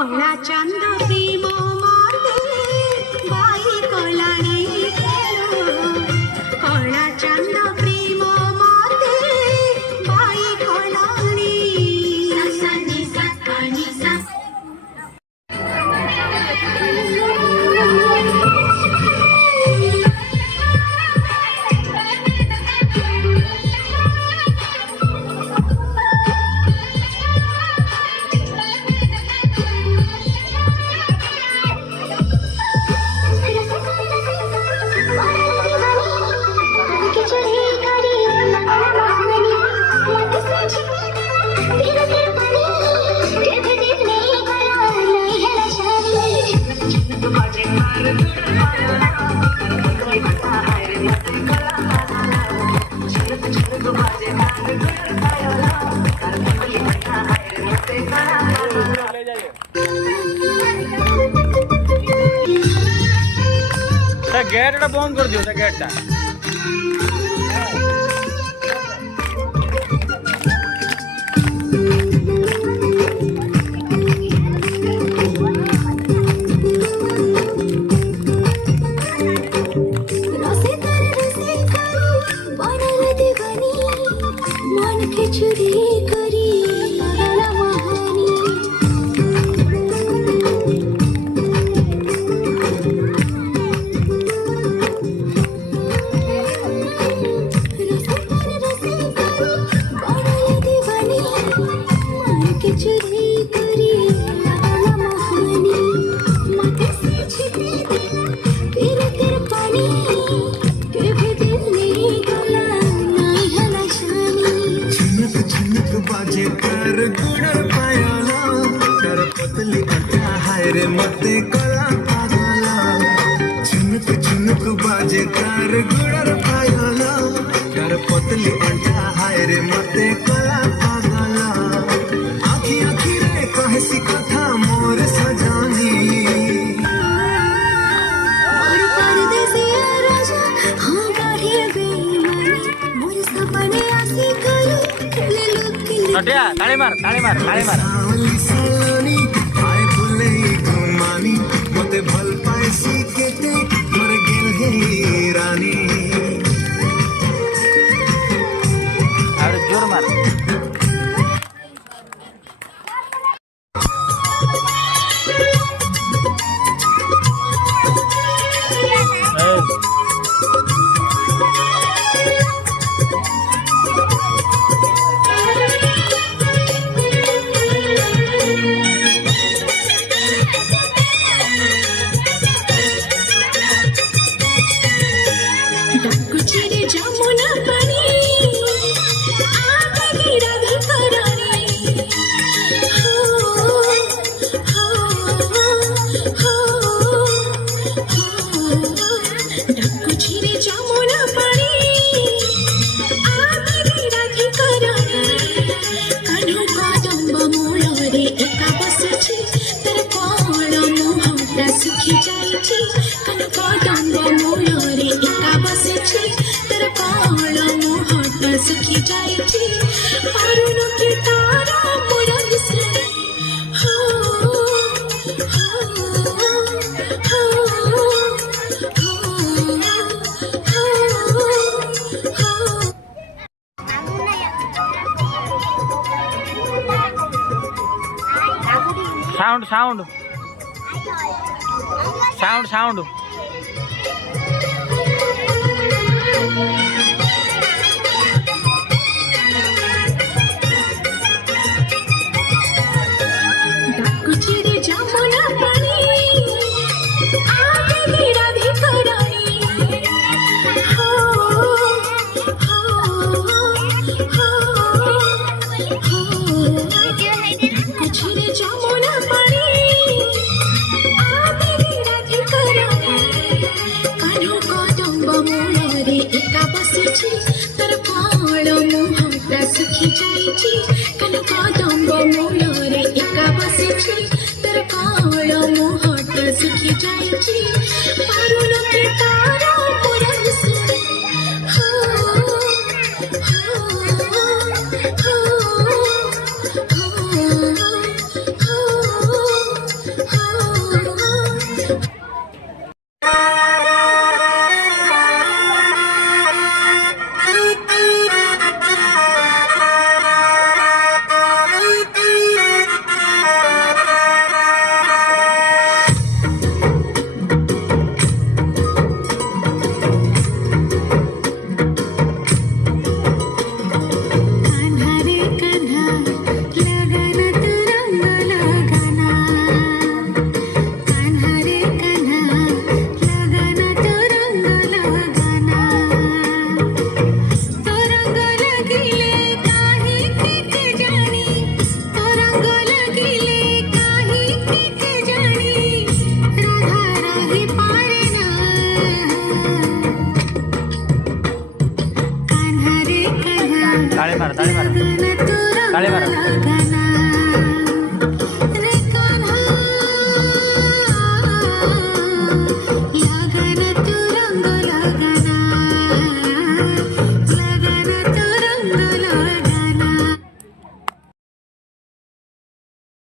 କଳା ଚାନ୍ଦ ପ୍ରେମ ମତେ ବାଇ କଲାଣି କଳା ଚାନ୍ଦ ପ୍ରେମ ମତେ ବାଇ କଲାଣି ସା ନି ସା ନି ସା गेट बंद कर दियो गेट रे मते कला पागला झुनुक झुनुक बाजे कार गुड़र पायला कर पतली अंटा हाय रे मते कला पागला आखी आखी रे कहे सी कथा मोर सजानी और परदेसी राजा हाँ गाढ़ी बेईमानी मोर सपने आसी करू खेले लोग नटिया ताली मार ताली मार ताली मार सालानी आए भूले घुमानी मते भल पाइसी केते मर गेल हे रानी और जोर मार सुखी जायची पारुण की तारा मोरा दिसले हो साउंड साउंड साउंड साउंड सुखी जायची कनकादंब मूलरे एका बसेची तर काळ मोहट सुखी जायची पारुण की तारा मोरा दिसले हो हो हो हो লাগিলে কাহিকে কে জানি রাধা রহি পারে না কান্হারে কান্হা ताली मारो ताली मारो গগন তোরা ताली मारो